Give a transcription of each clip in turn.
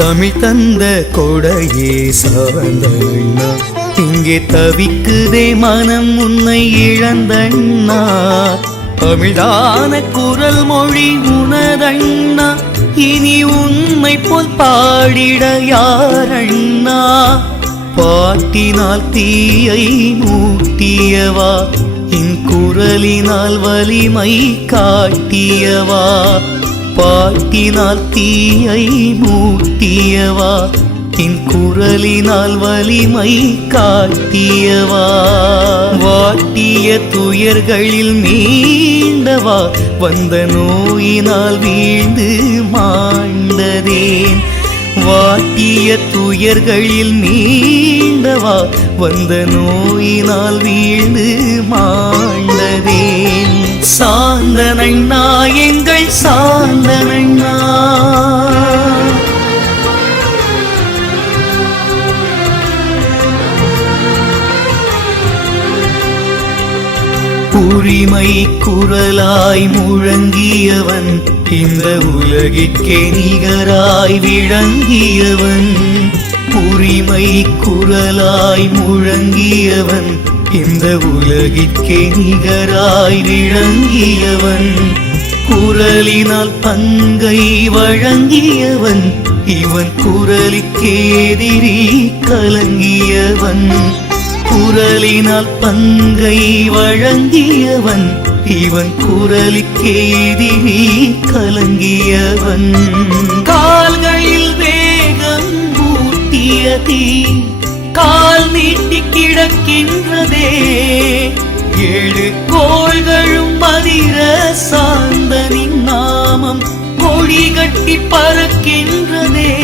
தமிழ் தந்த கொடையே சார்ந்தண்ணா இங்கே தவிக்குதே மனம் உன்னை இழந்தண்ணா. தமிழான குரல் மொழி உனதண்ணா. இனி உண்மை போல் பாடிட யாரண்ணா? பாட்டினால் தீயை மூட்டியவா? என் குரலினால் வலிமை காட்டியவா? பாட்டினால் தீயை மூட்டியவா? என் குரலினால் வலிமை காட்டியவா? வாட்டிய துயர்களில் நீண்டவா வந்த நோயினால் வீழ்ந்து மாண்டதேன். வாட்டிய துயர்களில் நீண்டவா வந்த நோயினால் வீழ்ந்து மாண்டதேன். சாந்தனண்ணா எங்கள் சாந்தனண்ணா உரிமை குரலாய் முழங்கியவன் இந்த உலகிற்கே நிகராய் விளங்கியவன். உரிமை குரலாய் முழங்கியவன் இந்த உலகிற்கே நிகராய் விளங்கியவன். குரலினால் பங்கை வழங்கியவன் இவன் குரலுக்கேதிரி கலங்கியவன். குரலினால் பங்கை வழங்கியவன் இவன் குரலுக்கேதி எதிரி கலங்கியவன். கால்களில் வேகம் ஊட்டிய தீ கால் நீட்டி கிடக்கின்றதே. ஏழு கோள்களும் மதிர சாந்தனின் நாமம் கொடி கட்டி பறக்கின்றதே.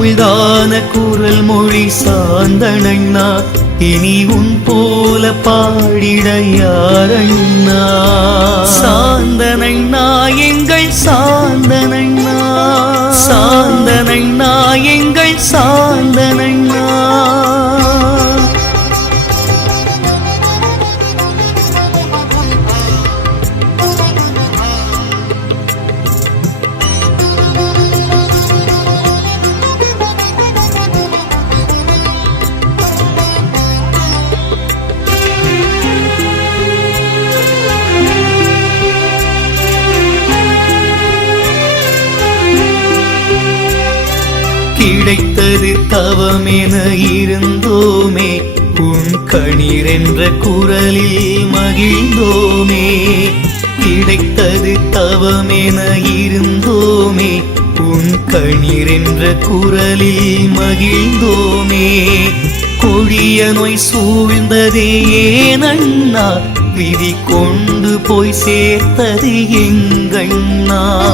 தமிழ்தான குரல் மொழி சாந்தனண்ணா. இனி உன் போல பாடிட யாரண்ணா? சாந்தனண்ணா எங்கள் சாந்தனண்ணா. சாந்தனண்ணா எங்கள் சா கிடைத்தது தவமென இருந்தோமே. உன் கணீர் என்ற குரலில் மகிழ்ந்தோமே. கிடைத்தது தவமென இருந்தோமே. உன் கணீர் என்ற குரலில் மகிழ்ந்தோமே. கொடிய நோய் சூழ்ந்ததே ஏனண்ணா விதி கொண்டு போய் சேர்த்தது எங்கண்ணா?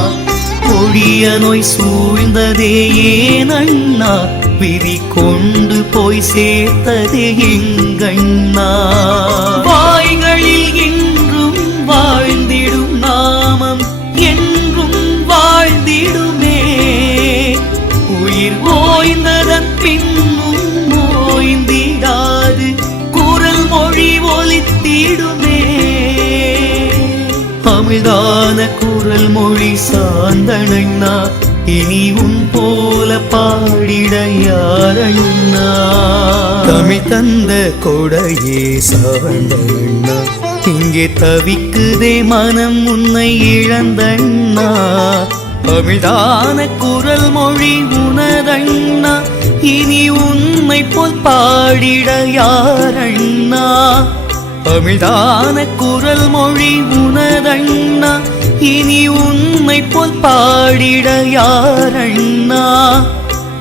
கொடிய நோய் சூழ்ந்ததே ஏன் அண்ணா? விதி கொண்டு போய் சேர்த்தது எங்கண்ணா? வாய்களில் இன்றும் வாழ்ந்திடும் நாமம் அமிழ்தான குரல் மொழி சாந்தனண்ணா. இனி உன் போல பாடிட யாரண்ணா தமிழ் தந்த கொடையே சாந்தண்ணா இங்கே தவிக்குதே மனம் உன்னை இழந்தண்ணா. அமிழ்தான குரல் மொழி உனதண்ணா. இனி உன்னை போல் பாடிட யாரண்ணா. அமிழ்தான குரல் மொழி உனதண்ணா இனி உன்னை போல் பாடிட யாரண்ணா.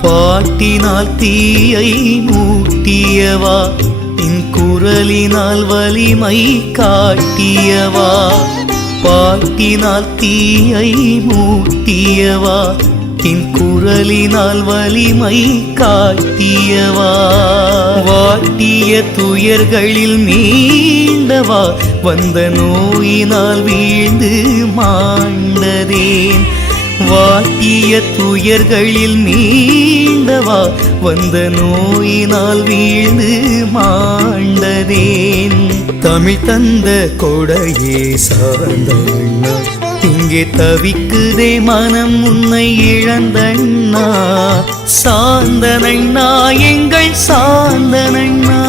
பாட்டினால் தீயை மூட்டியவா. இன் குரலினால் வலிமை காட்டியவா. பாட்டினால் தீயை மூட்டியவா. என் குரலினால் வலிமை காட்டியவா. வாட்டிய துயர்களில் நீண்டவா வந்த நோயினால் வீழ்ந்து மாண்டதேன். வாட்டிய துயர்களில் நீண்டவா வந்த நோயினால் வீழ்ந்து மாண்டதேன். தமிழ் தந்த கொடையே சார்ந்தண்ணா இங்கே தவிக்குதே மனம் உன்னை இழந்தண்ணா. சாந்தனண்ணா எங்கள் சாந்தனண்ணா